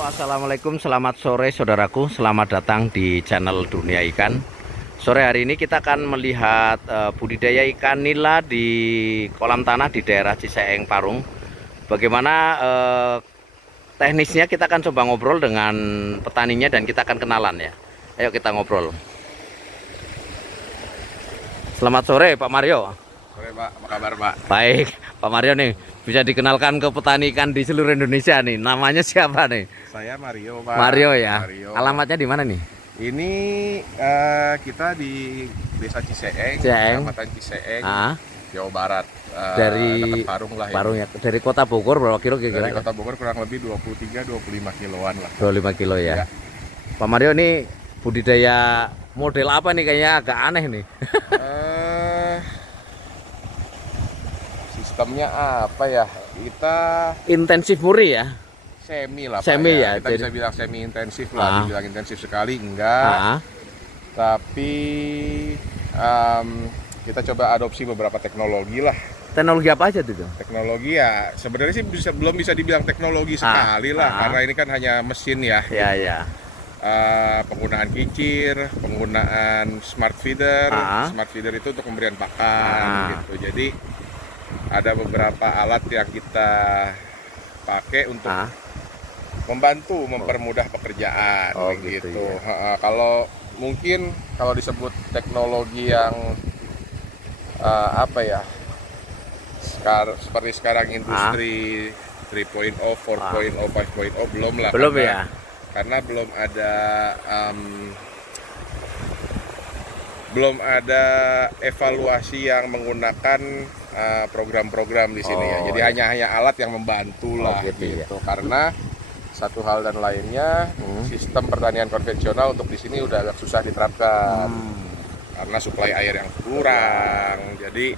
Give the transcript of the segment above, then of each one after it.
Assalamualaikum, selamat sore saudaraku. Selamat datang di channel Dunia Ikan. Sore hari ini kita akan melihat budidaya ikan nila di kolam tanah di daerah Ciseeng, Parung. Bagaimana teknisnya, kita akan coba ngobrol dengan petaninya dan kita akan kenalan ya. Ayo kita ngobrol. Selamat sore Pak Mario. Sore Pak, apa kabar Pak? Baik, Pak Mario nih, bisa dikenalkan ke petani ikan di seluruh Indonesia nih. Namanya siapa nih? Saya Mario Pak. Mario ya. Mario. Alamatnya di mana nih? Ini kita di Desa Ciseeng, Ciseeng. Kecamatan Ciseeng, Jawa Jawa Barat. Dari dekat Parung lah. Parung ya. Dari kota Bogor berapa kilo kira-kira? Dari kota Bogor kurang lebih 23-25 kiloan lah. 25 kilo ya. Ya. Pak Mario nih budidaya model apa nih, kayaknya agak aneh nih. Sistemnya apa ya? Kita Intensif muri ya. semi lah Pak. Semi ya. Kita bisa bilang semi intensif lah. Dibilang intensif sekali enggak. Tapi kita coba adopsi beberapa teknologi lah. Teknologi apa aja tuh? Teknologi ya sebenarnya sih belum bisa dibilang teknologi sekali lah, karena ini kan hanya mesin ya. Ya ya. Penggunaan kincir, penggunaan smart feeder. Smart feeder itu untuk pemberian pakan gitu. Jadi ada beberapa alat yang kita pakai untuk membantu mempermudah pekerjaan gitu. Ya. Kalau mungkin kalau disebut teknologi yang apa ya? Seperti sekarang industri 3.0, 4.0, 5.0 belum lah. Belum ya. Karena belum ada evaluasi yang menggunakan program-program di sini ya. Jadi hanya alat yang membantu lah gitu. Ya. Karena satu hal dan lainnya sistem pertanian konvensional untuk di sini udah agak susah diterapkan karena suplai air yang kurang. Jadi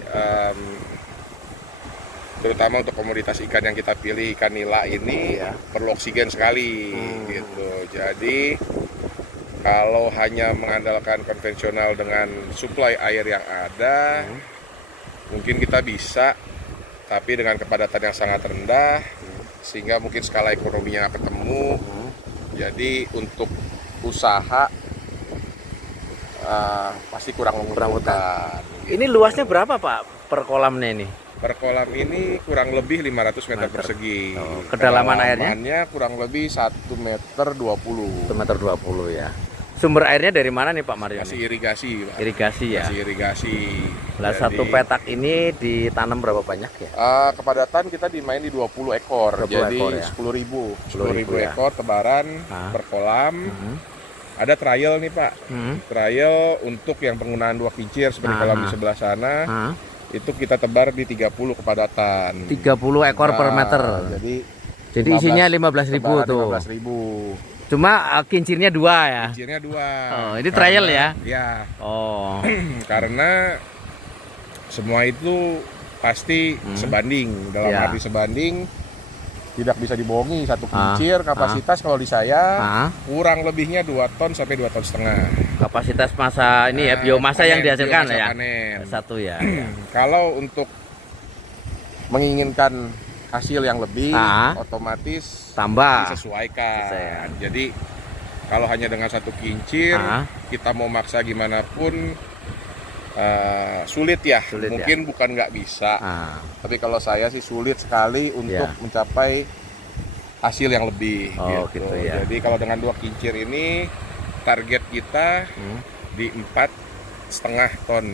terutama untuk komoditas ikan yang kita pilih, ikan nila ini perlu oksigen sekali gitu. Jadi kalau hanya mengandalkan konvensional dengan suplai air yang ada, mungkin kita bisa, tapi dengan kepadatan yang sangat rendah, sehingga mungkin skala ekonominya ketemu. Jadi untuk usaha pasti kurang menguntungkan. Ini luasnya berapa Pak per kolamnya ini? Per kolam ini kurang lebih 500 meter persegi. Kedalaman airnya? Kurang lebih 1,20 meter. 1,20 meter ya. Sumber airnya dari mana nih Pak Mario? Masih irigasi Pak. Irigasi ya? Masih irigasi. Nah, satu petak ini ditanam berapa banyak ya? Kepadatan kita dimain di 20 ekor. 20 jadi ekor ya? 10.000 ekor tebaran per kolam. Ada trial nih Pak. Trial untuk yang penggunaan 2 kincir seperti kolam di sebelah sana. Itu kita tebar di 30 kepadatan. 30 ekor per meter. Jadi isinya 15.000 tuh. 15.000. Cuma kincirnya 2 ya. Kincirnya 2. Oh, ini trial ya? Ya. Oh. Karena semua itu pasti sebanding. Dalam arti sebanding, tidak bisa dibohongi. Satu kincir kapasitas kalau di saya kurang lebihnya 2 ton sampai 2 ton setengah. Kapasitas masa ini ya, biomasa yang dihasilkan ya. Panen. Satu ya. Kalau untuk menginginkan hasil yang lebih, otomatis tambah disesuaikan. Jadi kalau hanya dengan satu kincir, kita mau maksa gimana pun sulit ya. Mungkin bukan nggak bisa, tapi kalau saya sih sulit sekali untuk mencapai hasil yang lebih gitu. Ya. Jadi kalau dengan 2 kincir ini target kita di 4,5 ton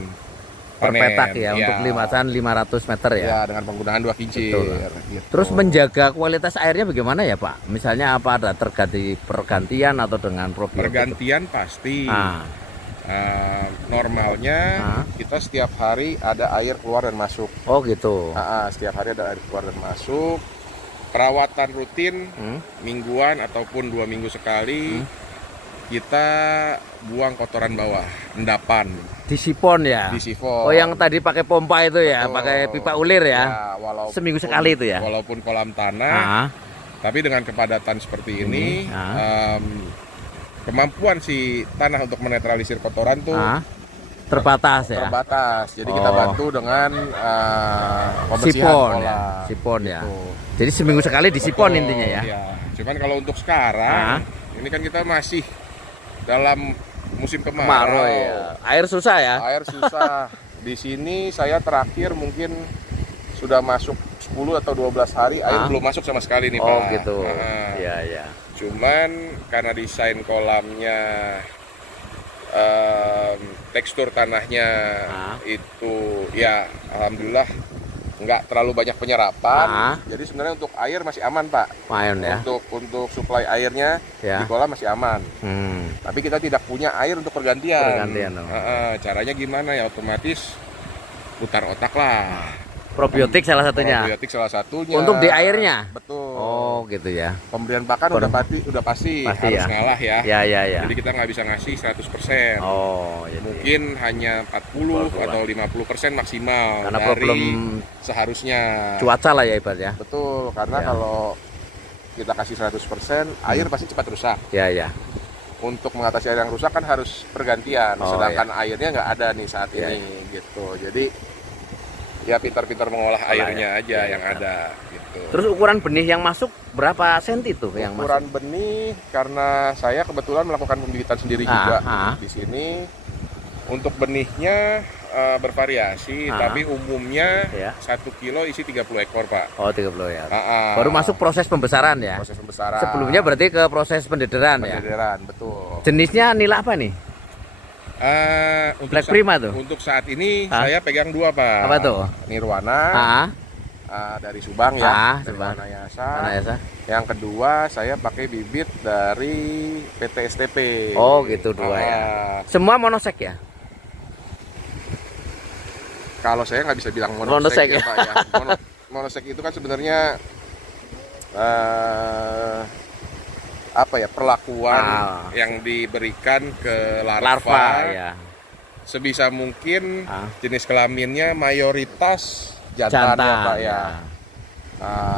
per petak ya, untuk 500 meter ya. Ya, dengan penggunaan 2 kincir. Gitu. Terus menjaga kualitas airnya bagaimana ya Pak? Misalnya apa, ada pergantian atau dengan probiotik? Pergantian pasti. Normalnya kita setiap hari ada air keluar dan masuk. Oh gitu. Setiap hari ada air keluar dan masuk. Perawatan rutin mingguan ataupun 2 minggu sekali. Kita buang kotoran bawah, endapan. Disipon ya? Disipon. Oh, yang tadi pakai pompa itu ya, pakai pipa ulir ya? Seminggu sekali itu ya? Walaupun kolam tanah, tapi dengan kepadatan seperti ini, kemampuan si tanah untuk menetralisir kotoran tuh terbatas ya? Terbatas, jadi kita bantu dengan pembersihan sipon kolam. Ya? Sipon ya? Jadi seminggu sekali disipon intinya ya? Ya. Cuman kalau untuk sekarang, ini kan kita masih dalam musim kemarau. Ya. Air susah ya? Air susah. Di sini saya terakhir mungkin sudah masuk 10 atau 12 hari, air belum masuk sama sekali nih, Pak. Oh gitu. Iya, iya. Cuman karena desain kolamnya, tekstur tanahnya itu ya alhamdulillah nggak terlalu banyak penyerapan. Jadi sebenarnya untuk air masih aman, Pak. Aman ya. Untuk suplai airnya di kolam masih aman. Tapi kita tidak punya air untuk pergantian. Caranya gimana ya? Otomatis putar otak lah. Probiotik salah satunya. Probiotik salah satunya. Untuk di airnya. Betul. Oh gitu ya. Pemberian pakan udah pasti harus ngalah ya. Ya. Jadi kita nggak bisa ngasih 100%. Oh, ya, mungkin hanya 40 atau 50% maksimal. Karena dari problem seharusnya. Cuaca lah ya ibaratnya. Betul, karena kalau kita kasih 100%, air pasti cepat rusak. Ya. Untuk mengatasi air yang rusak kan harus pergantian. Sedangkan airnya nggak ada nih saat ini gitu. Jadi ya pintar-pintar mengolah airnya aja yang ada gitu. Terus ukuran benih yang masuk berapa senti tuh yang masuk? Ukuran benih, karena saya kebetulan melakukan pembibitan sendiri juga di sini. Untuk benihnya bervariasi, tapi umumnya 1 kilo isi 30 ekor, Pak. Oh, 30 ya. Baru masuk proses pembesaran ya? Proses pembesaran. Sebelumnya berarti ke proses pendederan ya? Pendederan, betul. Jenisnya nila apa nih? Black Prima tuh? Untuk saat ini saya pegang 2, Pak. Apa tuh? Nirwana dari Subang ya, dari Wanayasa. Yang kedua saya pakai bibit dari PT STP. Oh gitu, 2 ya. Semua monosek ya? Kalau saya nggak bisa bilang monosek ya, Pak ya. Monosek itu kan sebenarnya perlakuan yang diberikan ke larva ya. Sebisa mungkin jenis kelaminnya mayoritas jantan ya, Pak ya.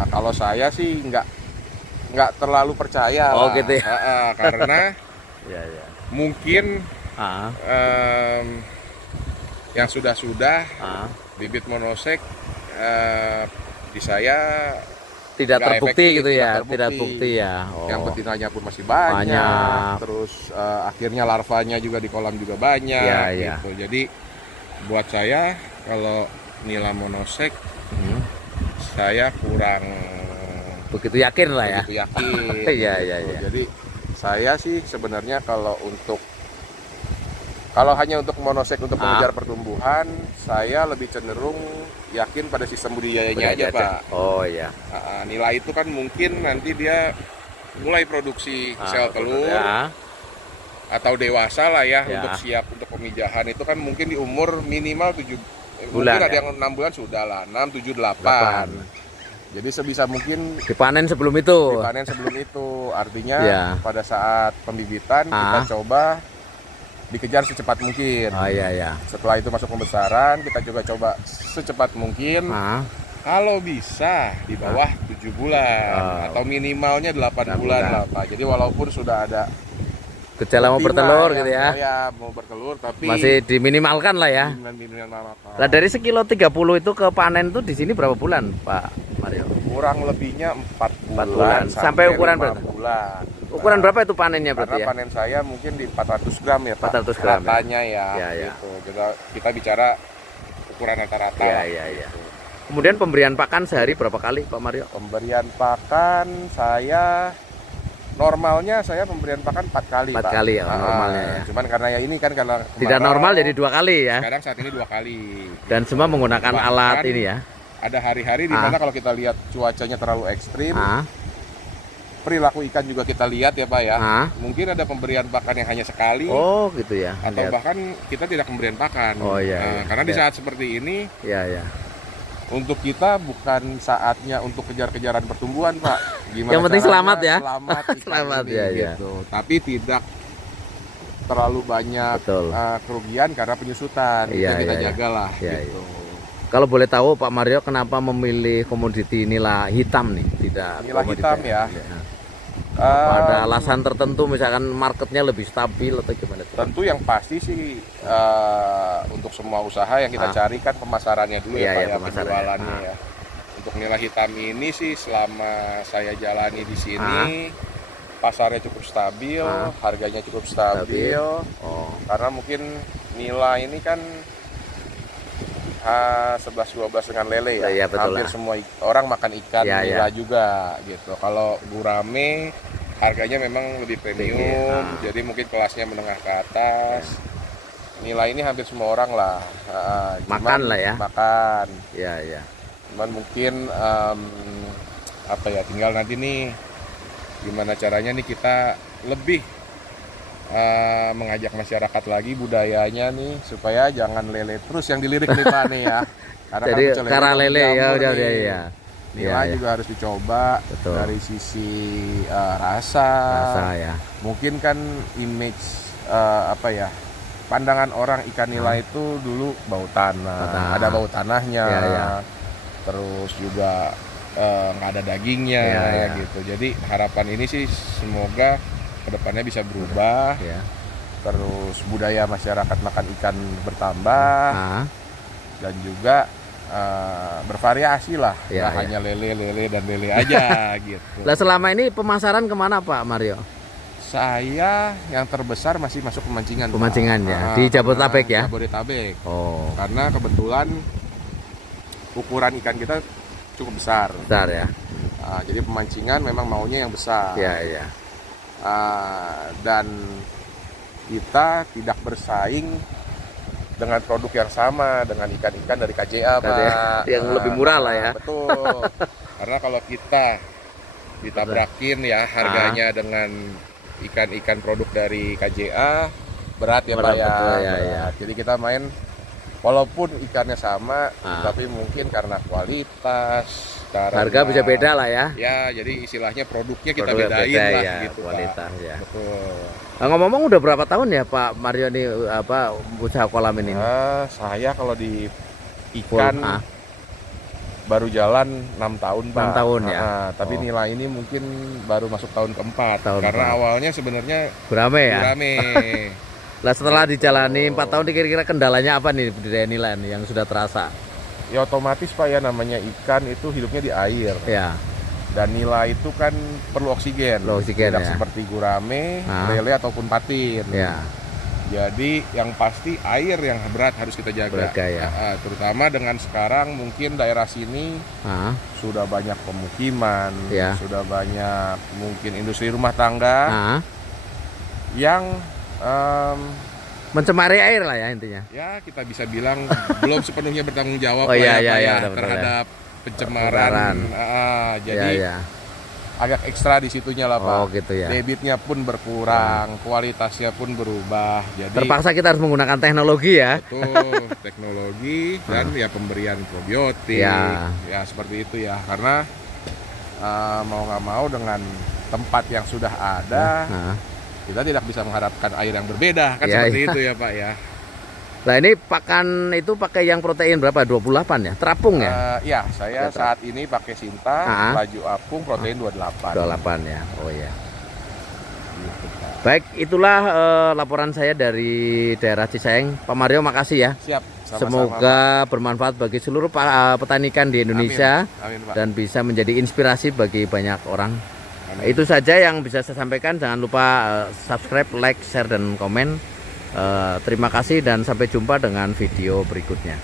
Kalau saya sih nggak terlalu percaya gitu ya. Karena mungkin yang sudah bibit monosek di saya tidak terbukti efektif, gitu ya, tidak terbukti ya. Yang betinanya pun masih banyak. Terus akhirnya larvanya juga di kolam juga banyak gitu. Jadi buat saya kalau nila monosek saya kurang begitu yakin lah ya. Begitu yakin. Iya. Jadi saya sih sebenarnya kalau hanya untuk monosek untuk mengejar pertumbuhan, saya lebih cenderung yakin pada sistem budidayanya aja, Pak. Oh iya. Nila itu kan mungkin nanti dia mulai produksi sel telur atau dewasa lah ya, untuk siap untuk pemijahan itu kan mungkin di umur minimal 7 bulan. Mungkin ada yang 6 bulan sudah lah, 6, 7, 8. Jadi sebisa mungkin dipanen sebelum itu. Artinya pada saat pembibitan kita coba dikejar secepat mungkin. Setelah itu masuk pembesaran, kita juga coba secepat mungkin. Kalau bisa di bawah 7 bulan atau minimalnya 8 bulan lah, Pak. Jadi walaupun sudah ada gejala mau bertelur gitu ya. Mau bertelur tapi masih diminimalkan lah ya. Lah dari sekilo 30 itu ke panen tuh di sini berapa bulan, Pak Mario? Kurang lebihnya 4 bulan. Sampai ukuran berapa? Bulan. Ukuran berapa itu panennya berarti ya? Panen saya mungkin di 400 gram ya, Pak. 400 gram. Ratanya gitu. Kita bicara ukuran rata-rata. Iya. Kemudian pemberian pakan sehari berapa kali, Pak Mario? Pemberian pakan normalnya saya pemberian pakan 4 kali, 4 kali ya normalnya ya. Cuman karena ini kan karena tidak normal jadi 2 kali ya. Sekarang saat ini 2 kali. Dan semua menggunakan alat ini ya. Ada hari-hari di mana kalau kita lihat cuacanya terlalu ekstrim. Perilaku ikan juga kita lihat ya, Pak ya. Mungkin ada pemberian pakan yang hanya sekali. Oh gitu ya. Atau bahkan kita tidak pemberian pakan. Karena di saat seperti ini untuk kita bukan saatnya untuk kejar-kejaran pertumbuhan, Pak. Gimana yang penting selamat ya. Selamat ya gitu. Tapi tidak terlalu banyak kerugian karena penyusutan. Kita jagalah gitu. Kalau boleh tahu Pak Mario, kenapa memilih komoditi nila hitam nih, tidak nila hitam ya? Ada alasan tertentu, misalkan marketnya lebih stabil atau gimana? Tentu yang pasti sih untuk semua usaha yang kita cari kan pemasarannya dulu ya, Pak, penjualannya ya. Untuk nila hitam ini sih selama saya jalani di sini pasarnya cukup stabil, harganya cukup stabil. Karena mungkin nila ini kan 11-12 dengan lele ya. Iya, betul Hampir lah. semua orang makan ikan nila Ya. juga gitu. Kalau gurame harganya memang lebih premium, jadi mungkin kelasnya menengah ke atas. Nila ini hampir semua orang lah makan lah ya. Makan. Ya. Cuman mungkin apa ya, tinggal nanti nih gimana caranya nih kita lebih mengajak masyarakat lagi budayanya nih, supaya jangan lele terus yang dilirik nih Pak nih ya. Jadi karena lele ya udah ya. Nila juga harus dicoba. Betul. Dari sisi rasa ya. Mungkin kan image apa ya, pandangan orang ikan nila itu dulu bau tanah, ada bau tanahnya. Terus juga nggak ada dagingnya gitu. Jadi harapan ini sih semoga kedepannya bisa berubah. Terus budaya masyarakat makan ikan bertambah. Dan juga bervariasi lah, nggak hanya lele dan lele aja gitu. Lah selama ini pemasaran kemana Pak Mario? Saya yang terbesar masih masuk pemancingan. Pemancingan ya, di Jabodetabek ya? Jabodetabek. Karena kebetulan ukuran ikan kita cukup besar. Besar ya. Jadi pemancingan memang maunya yang besar. Iya. Dan kita tidak bersaing dengan produk yang sama dengan ikan-ikan dari KJA, Pak. Yang lebih murah lah ya. Betul. Karena kalau kita ditabrakin ya harganya dengan ikan-ikan produk dari KJA, berat ya Pak ya. Jadi kita main walaupun ikannya sama, tapi mungkin karena kualitas, harga bisa beda lah ya. Ya, jadi istilahnya produknya kita bedain lah ya, gitu kualitas Pak. Ya. Betul. Ngomong-ngomong udah berapa tahun ya Pak Mario ini usaha kolam ini? Saya kalau di ikan baru jalan 6 tahun Pak. 6 tahun ya. Tapi nila ini mungkin baru masuk tahun keempat. Karena awalnya sebenarnya gurame ya. Gurame. Lah setelah dijalani 4 tahun kira-kira kendalanya apa nih budidaya nila ini yang sudah terasa? Ya otomatis Pak ya, namanya ikan itu hidupnya di air. Ya. Dan nila itu kan perlu oksigen. Tidak seperti gurame, lele ataupun patin. Ya. Jadi yang pasti air yang berat harus kita jaga. Terutama dengan sekarang mungkin daerah sini sudah banyak pemukiman, sudah banyak mungkin industri rumah tangga yang mencemari air lah ya intinya. Ya kita bisa bilang belum sepenuhnya bertanggung jawab terhadap pencemaran. Jadi agak ekstra di situnya lah Pak. Gitu ya. Debitnya pun berkurang, kualitasnya pun berubah. Jadi terpaksa kita harus menggunakan teknologi ya. Betul, teknologi dan ya pemberian probiotik. Ya seperti itu ya. Karena mau nggak mau dengan tempat yang sudah ada, kita tidak bisa mengharapkan air yang berbeda kan seperti itu ya Pak ya. Nah ini pakan itu pakai yang protein berapa? 28 ya? Terapung ya? Ya, saya saat ini pakai Sinta, laju apung, protein 28. 28 ya, oh ya. Gitu, baik, itulah laporan saya dari daerah Cisaeng. Pak Mario, makasih ya. Siap, sama-sama. Semoga bermanfaat bagi seluruh petani ikan di Indonesia. Amin, Pak. Dan bisa menjadi inspirasi bagi banyak orang. Itu saja yang bisa saya sampaikan. Jangan lupa subscribe, like, share, dan komen. Terima kasih dan sampai jumpa dengan video berikutnya.